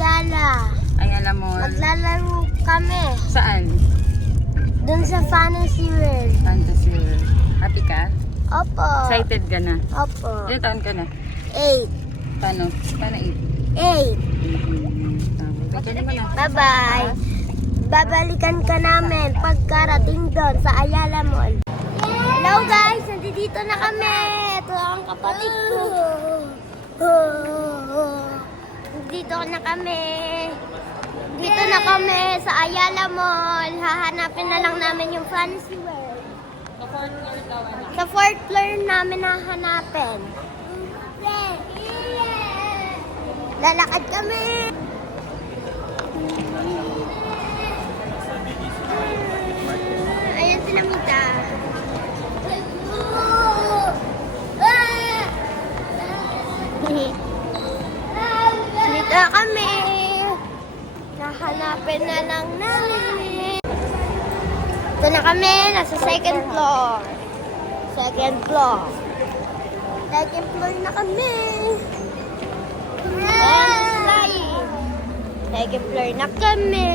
Ayala. Ayala Mall. Maglalaro kami. Saan? Dun sa Fantasy World. Fantasy World. Happy ka? Opo. Excited ka na? Opo. Ilan taon ka na? 8. Paano? Paano 8? 8. Pwede naman na. Bye-bye. Babalikan ka namin pagkarating doon sa Ayala Mall. Hello guys! Nandito na kami! Ito ang kapatid ko. Dito na kami. Dito na kami sa Ayala Mall. Hahanapin na lang namin yung Fantasy World. Sa 4th floor namin hahanapin. Lalakad kami. Ayan si Namita. Dito kami. Nahanapin na lang namin. Ito na kami. Nasa 2nd floor. 2nd floor. 2nd floor na kami. Second floor na kami.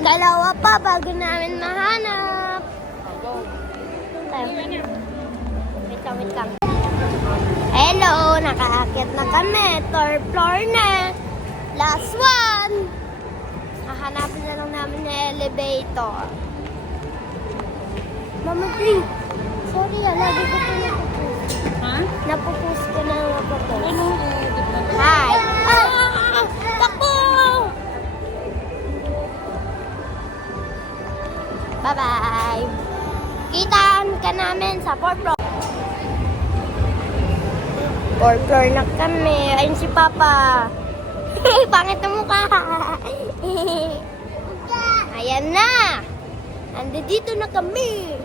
Dalawa pa bago namin mahanap. Wait lang. Hello, nakaakyat na kami. 3rd floor na. Last one. Hahanapin na lang namin na elevator. Mama Green. Sorry, lagi ko po napupus. Ha? Napupus ko na napupus. Ano? Hi. Takbo! Bye-bye. Kitaan ka namin sa 4th floor. 4th floor na kami. Ayun si Papa. Pangit ang mukha. Ayan na. Andito na kami.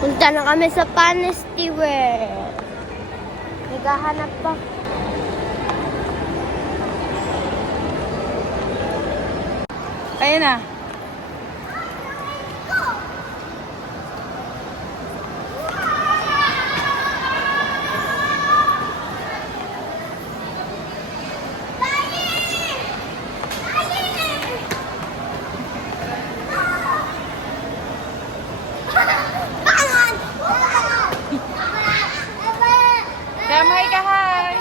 Punta na kami sa Fantasy World. Naghahanap pa. Ayun na. Damay ka, hi!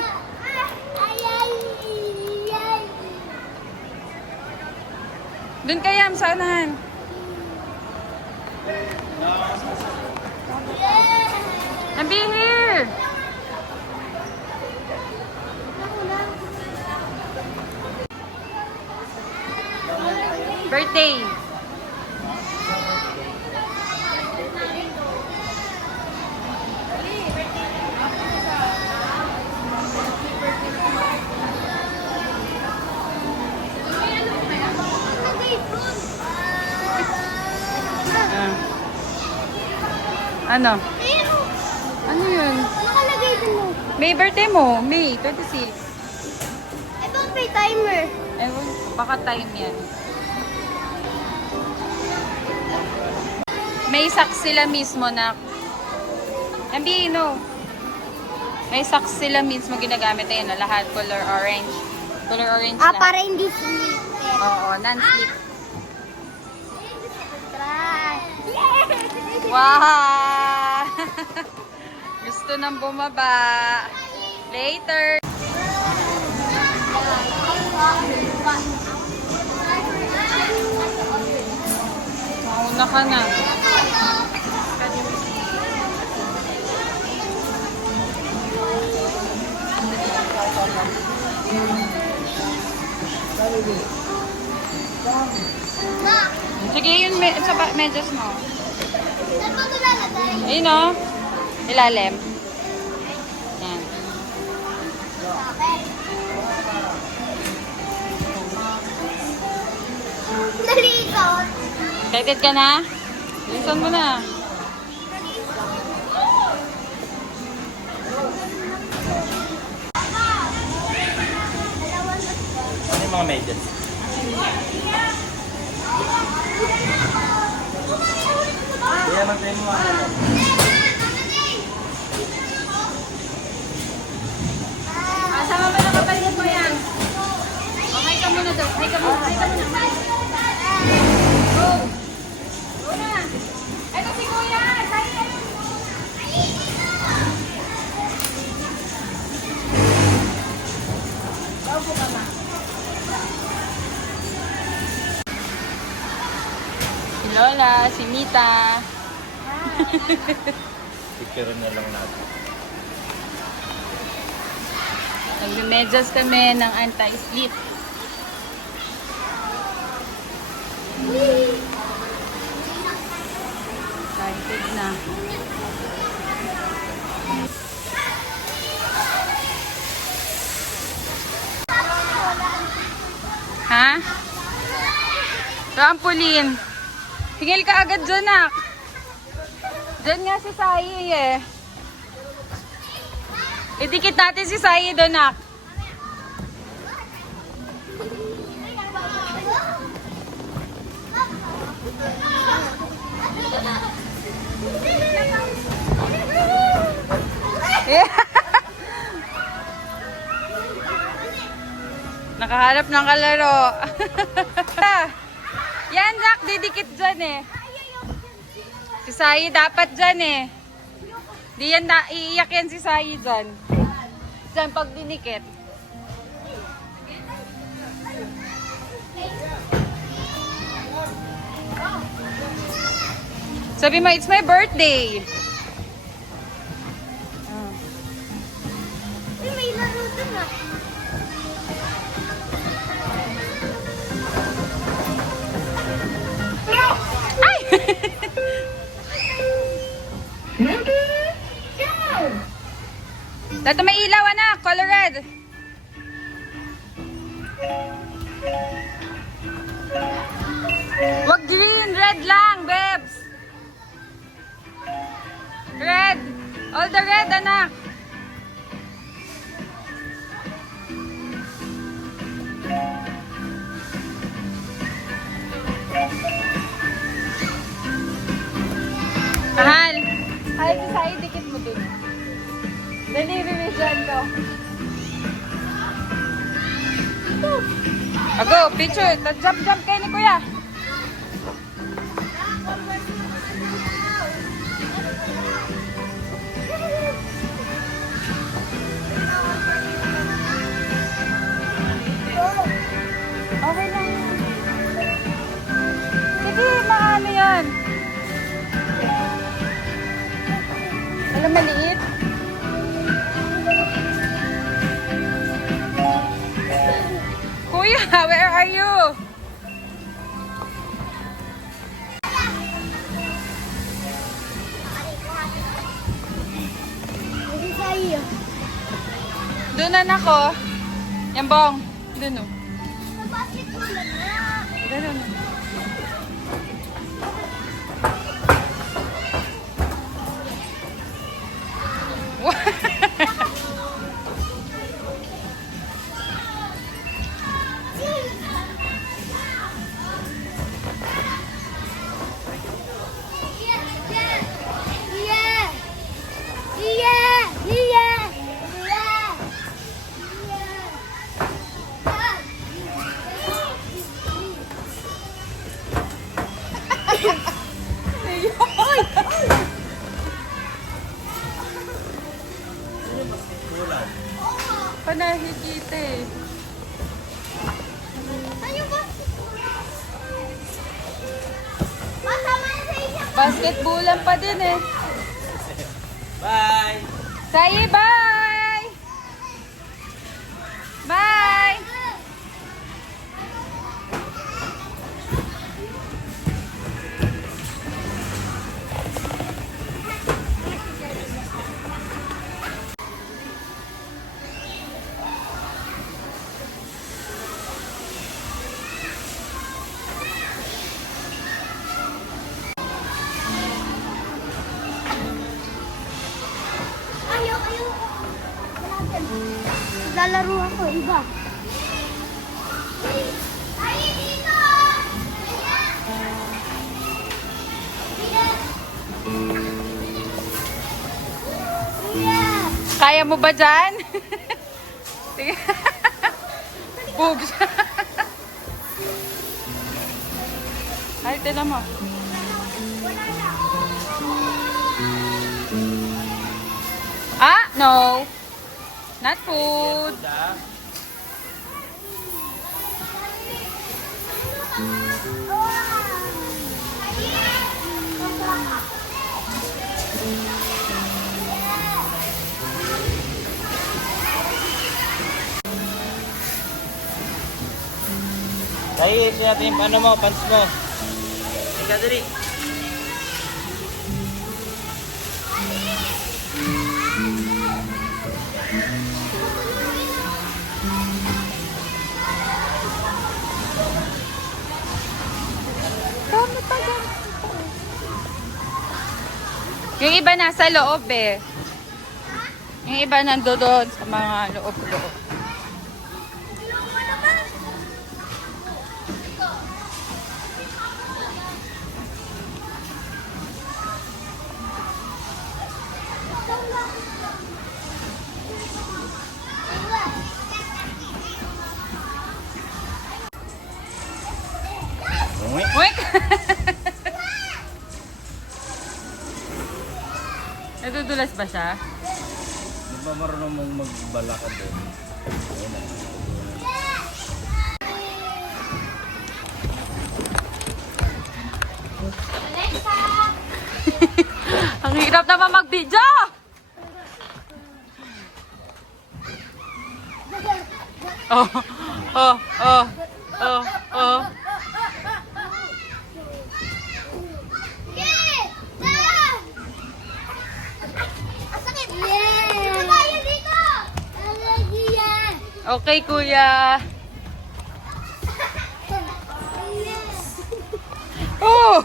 Doon ka, Yam, sa unahan. Be here! Birthday! Ano? Ano yun? Nakalagay din mo. May birthday mo, May 26. Ito ang may timer. Ewan, baka time yan. May socks sila mismo na... MB, no. May socks sila mismo ginagamit. Ayun, lahat. Color orange. Color orange lang. Para hindi slip. Oo, non-slip. Try. Wow! Gusto nang bumaba. Later. Mauna ka na. Sige, yun sa medyas mo. Saan mo ito lalagay? Ayun o. Ilalim. Yan. Nalikaw. Excited ka na? Bilisan mo na. Ano yung mga medyas? Kaya mag-try mo ano. Sama ba na kapatid mo yan? Okay ka muna doon. Hi ka muna. Hi ka muna. Go. Go na. Ito si Kuya. Tayo. Bago ka na. Si Lola, si Mita. Picture na lang natin. Nagme-medyas kami ng anti-slip. Excited na. Ha? Trampoline. Tingil ka agad dyan, nak. Dyan nga si Sai eh. Idikit natin si Sai doon, nak. Nakahanap ng kalaro. Yan, nak. Didikit dyan eh. Si Sai dapat dyan eh. Di yan na, iiyak yan si Sai dyan. Dyan pag dinikit. Sabi mo, it's my birthday. Uy, may laro dun ah. Ay! Dito may ilaw, anak. Color red. Wag green. Red lang, Bebs. Red. All the red, anak. Mahal. Ay, si Sai, dikit mo dun. Dali, revision ko. Ago, picture. Jump kayo ni Kuya. Okay lang yan. Sige, maano yan. Alam, maliit. Kuya, where are you? Hindi sa'yo. Doon na ako. Yan bong. Doon o. Sa basketball na. Doon o. Panahigit eh. Basketballan pa din eh. Bye! Sai, bye! Bye! Lalaro ako, iba. Ay, dito! Kaya mo ba dyan? Sige. Boobs. Ay, tinan mo. Ah, no. Not food. Dahil isa natin yung ano mo, pants mo. Ika dali. Yung iba nasa loob eh. Yung iba nandoon sa mga loob-loob. Wait! Nadudulas ba siya? Di ba marunong mong magbala ka doon? Ayun na. Ang hirap naman mag-video! Oh, oh, oh, oh, oh. Okay, kuya. Oh!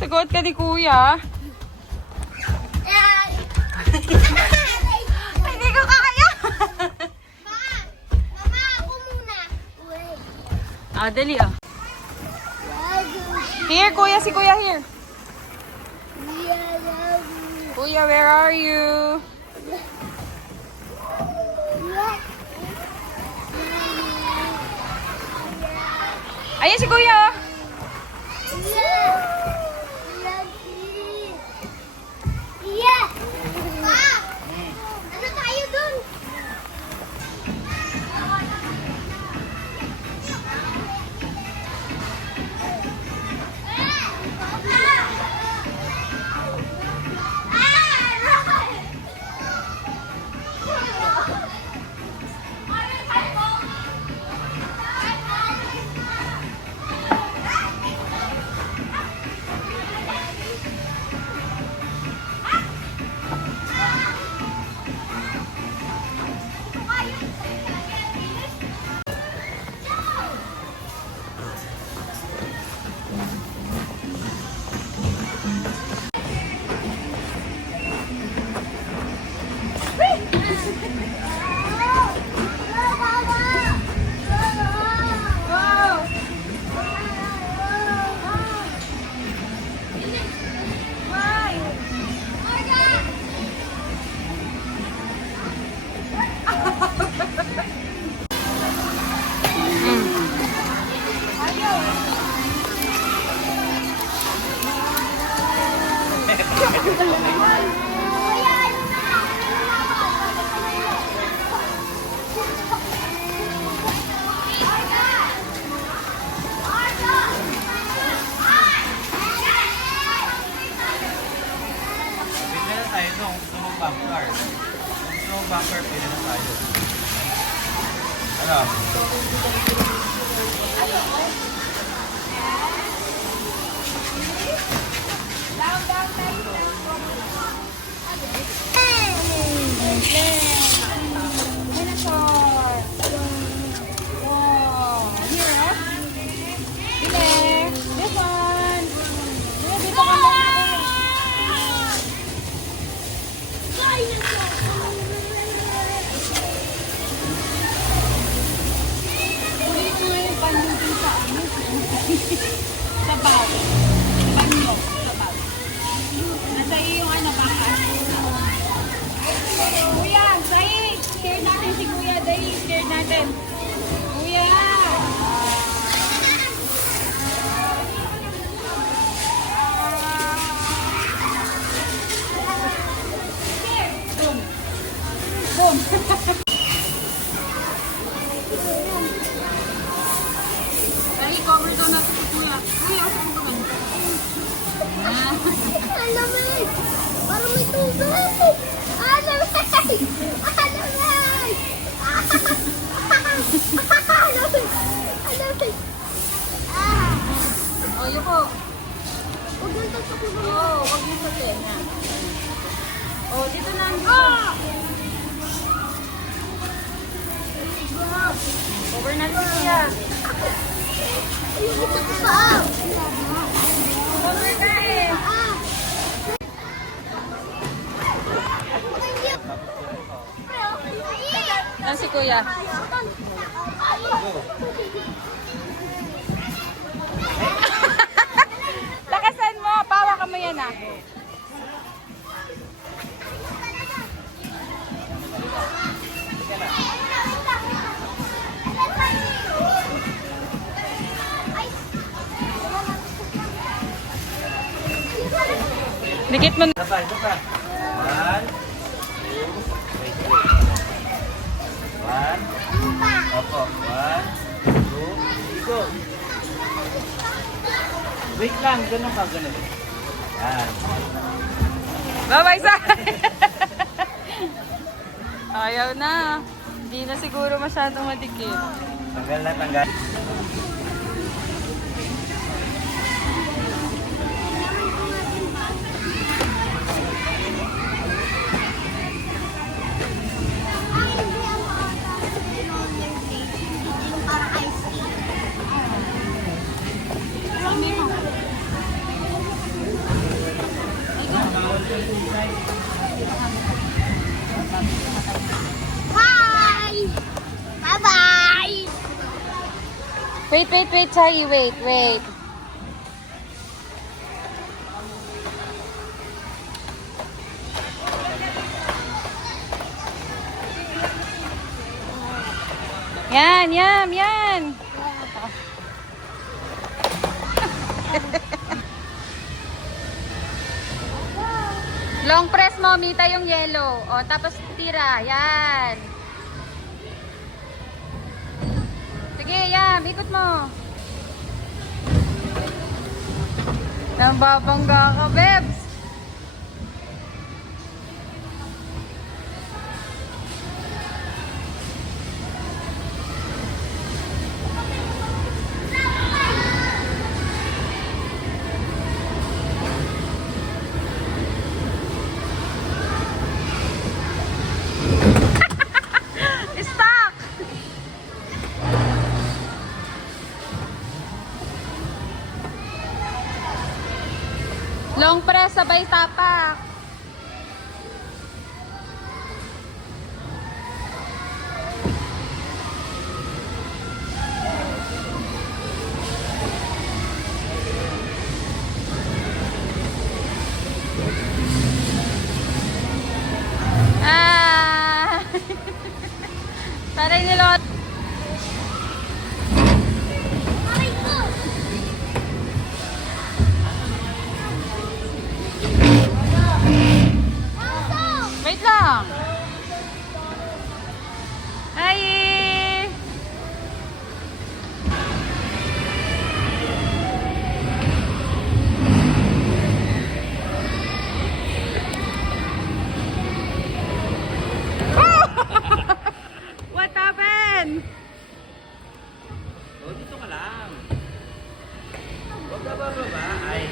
Sagot ka ni kuya. Hindi ko kaya. Mama, ako muna. Ah, dali ah. Here, kuya. Si kuya here. Kuya, where are you? Ayan si kuya. Ano tayo dun? Pwede na tayo nung gusto mong bumper. Kung gusto mong bumper, pwede na tayo. Ano? Sabaw. Banyo. Sabaw. Nasa iyo yung ano, baka. natin. Kuya! Boom! Boom! Dali, cover daw natin sa kuya. Kuya, saan mo naman? Alam mo yun. Parang may tubig. Alam mo yun. Alam mo yun. Alam mo yun. Alam mo yun. O, yuko. Huwag mong tagpakulo. Oo, wag mo sa tenga. O, dito na. Ah! Cover natin kuya. Yung isa ko pa. Cover na eh. Yan si kuya. Lakasan mo, pawa ka mo yan ah. Dikit mo. Isa pa, isa pa. 1, 2, wait, wait. 1, opo, 1, 2, go. Wait lang, ganun ka, ganun. Yan. Bye-bye sa. Ayaw na. Hindi na siguro masyadong madikit. Tanggal na, tanggal. Bye! Bye-bye! Wait, Charlie. Wait. Yan. Long press mo, Mita, yung yellow. O, tapos tira. Yan. Sige, yan. Ikot mo. Nababangga ka, Bebs. Stop! Long press, sabay tapak. Taray ni Lot. Aray ko! Wait lang. Hi! What happened? Oh, dito ka lang. Huwag ka bababa. Ay.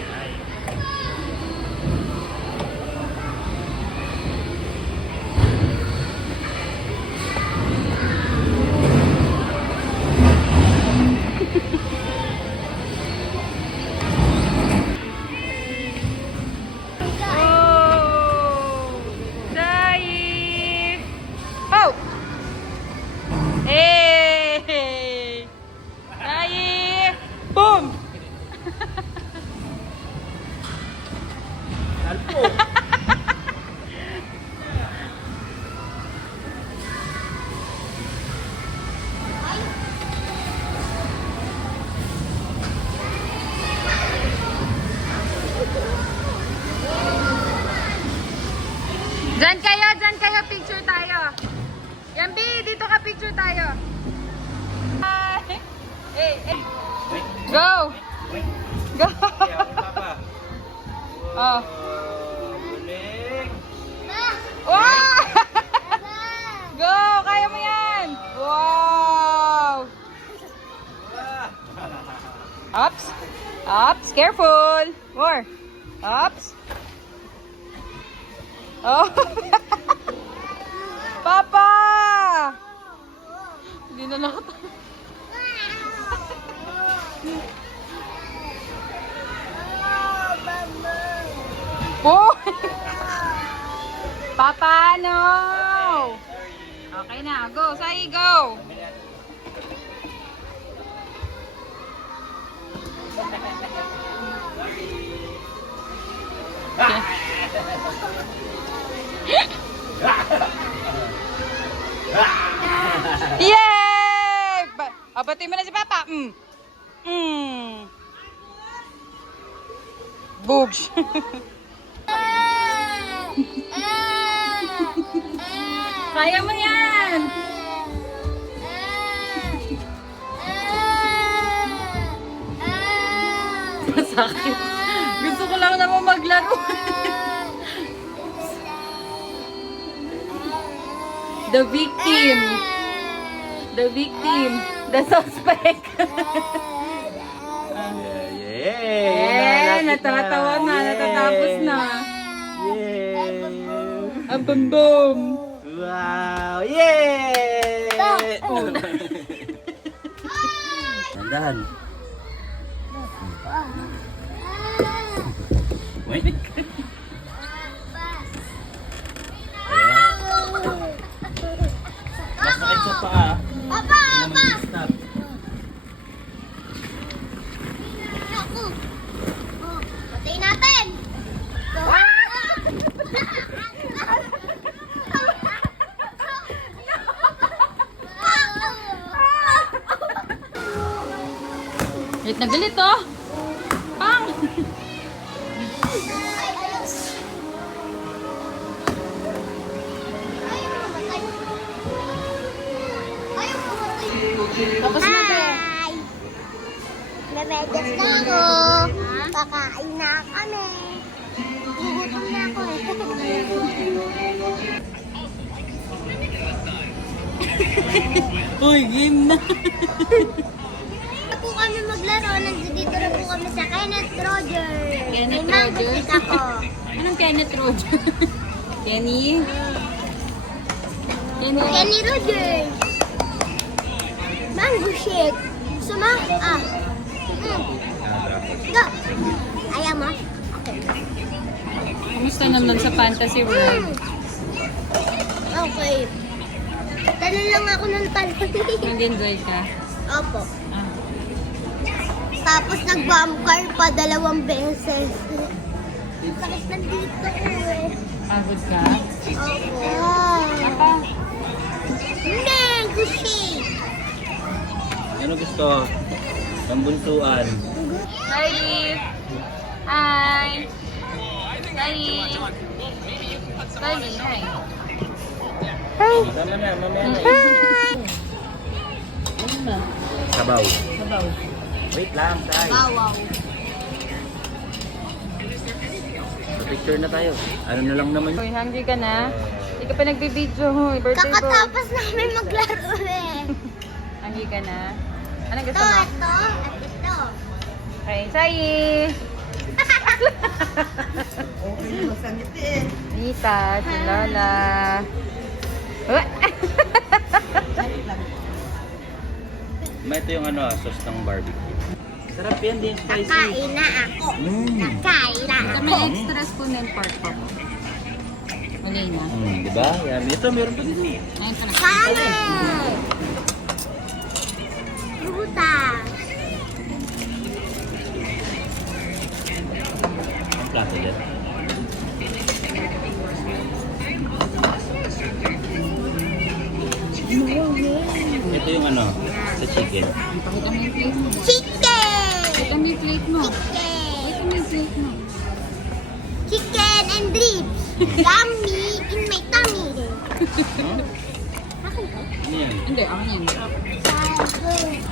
Oh! Dai! Oh! Eh! Go! Go! Kaya ako papa. Oh. Galing. Wow! Go! Kaya mo yan! Wow! Ups! Ups! Careful! More! Ups! Oh! Papa! Hindi na nakatawa. Oh! Papa, no! Okay na. Go, Sai, go! Yay! Abati mo na si Papa. Boogs. Kaya mo yan! Masakit. Gusto ko lang naman maglaro. The victim. The victim. The suspect. Yeah. Natatawa na. Natatapos na. Yeah. Ang bum-bum. Wow! Yay! Tandaan. Wait. Mas sakit sa paa. Papa! Papa! Stop. Ako! Oh, patay natin! Galit na galit, oh. Pang! Tapos na, te. Hi! Memedyas na ako. Kakain na kami. Gugutom na ako eh. Uy, game na. Po kami maglaro. Nandito na po kami sa Kenneth Roger. Kenneth May mango Roger? stick ako. Anong Kenneth Roger? Kenny? Kenny? Kenny Roger. Mango shake. Gusto mo? Ah. Go. Ayaw mo? Okay. Kumusta naman sa fantasy world? Okay. Talon lang ako ng talon. Nag-enjoy ka? Opo. Ah. Tapos nag-bomb car pa 2 beses. Sakit na dito eh. Pagod ka? Opo. Papa? Mango shake. Ano gusto? Pambuntuan. Hi! Hi! Hi! Hi! Hi! Tama na, mamaya na. Ano na? Sabaw. Sabaw. Wait lang, Sai. Wow. Picture na tayo. Ano na lang naman. Uy, hungry ka na? Hindi ka pa nagbibideo. Birthday boy. Kakatapos namin maglaro eh. Hungry ka na? Anong Ito, gusto mo? ito, at ito. Okay, Sai! Nita, si Lola. May ito yung ano, sauce ng barbecue. Sarap yan din, spicy. Kakain na ako. Kakain na Sa ako. may extra spoon and pork po. Wala na. Diba? Yan. Ito, meron pa dito. Ayun pa na. Kanin! Prutas. Ang plato dyan. Ito yung ano, sa chicken. Pakita mo yung plate mo. Chicken! Pakita mo yung plate mo. Chicken! Pakita mo yung plate mo. Chicken and ribs. Yummy in my tummy. Huh? Akin to? Ano yan? Hindi, ako yan. Sago.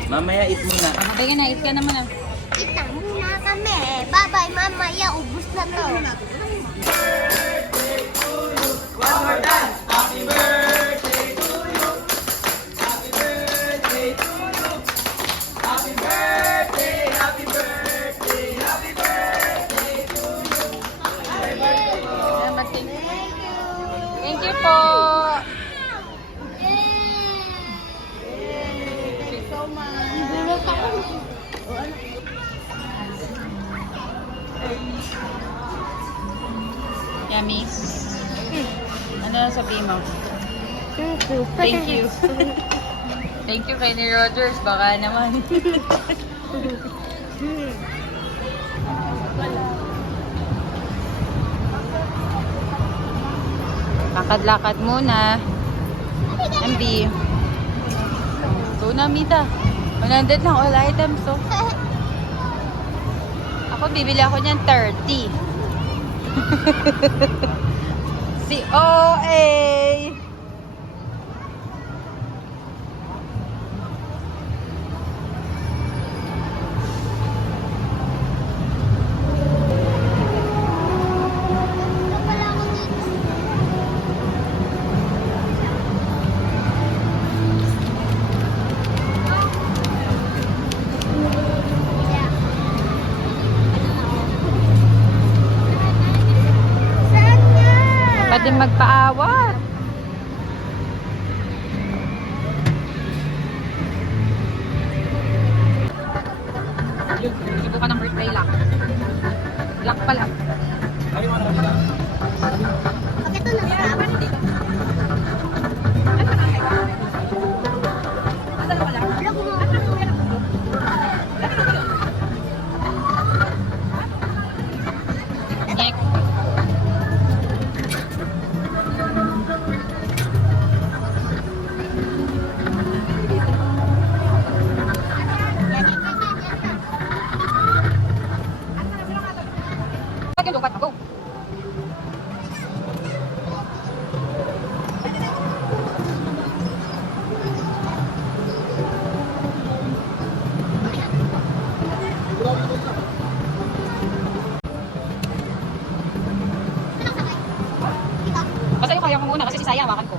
Mamaya eat muna. Pakita ka na, eat ka naman ah. Kita muna kami. Bye-bye, mamaya. Ubus na to. One more time. Happy birthday to you. Happy birthday to you. Happy birthday, happy birthday, happy birthday to you. Salamat, thank you. Thank you po. Thank you so much. Bulot ako. Yummy. Ano na sabihin mo? Thank you. Thank you. Thank you kay ni Rogers. Baka naman. Lakad-lakad muna. MB. Go na, Mita. 100 lang all items, so. Ako, bibili ako niyan 30. Si OA. Pwede magpaawat. Subukan ng birthday lock. Lock pala. Pag ito na. Nyek. Go. Basta yung kaya mo muna kasi si Saya hawakan ko.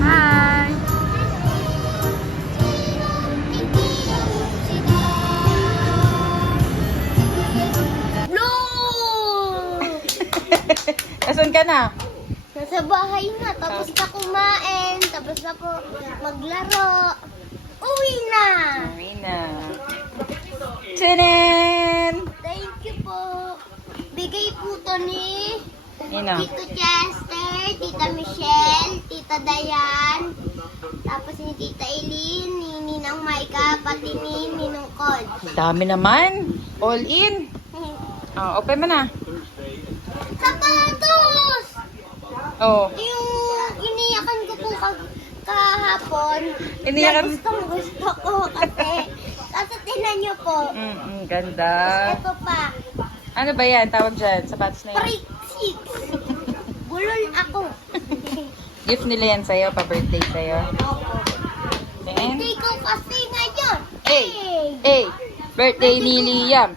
Hi. No! Asan ka na? Nasa bahay na. Tapos na kumain. Tapos na po maglaro. Uwi na! Uwi na. Tinin! Thank you po. Bigay po to ni Nino. Tito Chester, Tita Michelle, Tita Dayan, tapos ni Tita Eileen, ni Ninang Maika, pati ni Ninong Cod. Dami naman. All in. Oh, open mo na. Sapatos! Oh. Yung iniyakan ko po kahapon. Iniyakan? Gusto ko kasi tinan niyo po. Ganda. Ito pa. Ano ba yan? Tawag dyan. Sapatos na yan. Trick six. Bulol ako. Gift nila yan sa'yo. Pa-birthday sa'yo. Then, Hindi ko kasi ngayon. A. A. Birthday ni Liam.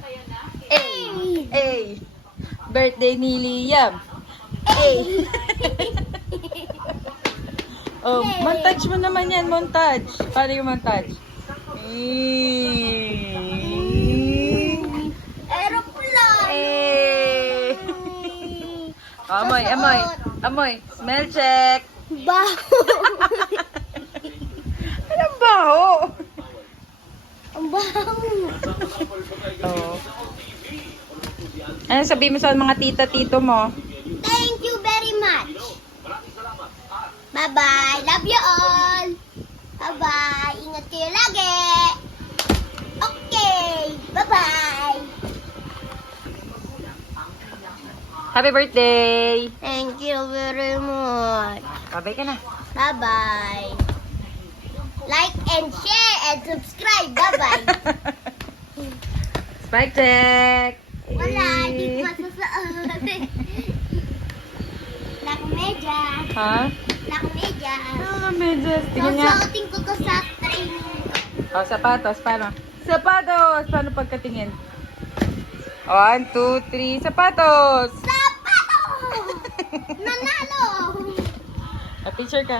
A. A. Birthday ni Liam. A. Oh, montage mo naman yan. Montage. Paano yung montage? Aeroplane. Eh. Amoy, amoy. Amoy. Smell check. Baho. Anong baho? Ang baho. Oh. Ano sabihin mo sa mga tita-tito mo? Thank you very much. Bye-bye. Love you all. Bye-bye. Ingat kayo lagi. Okay. Bye-bye. Happy birthday! Thank you very much. Babay ka na. Bye-bye. Like and share and subscribe. Bye-bye. Spike check! Wala. Di masasaad. medyas. Ha? Wala akong medyas. Medyas. Tingnan nga. Susuotin ko to sa training. Oh, sapatos. Paano? Sapatos! Paano pagkatingin? 1, 2, 3. Sapatos! Sapato! Nanalo! Teacher ka.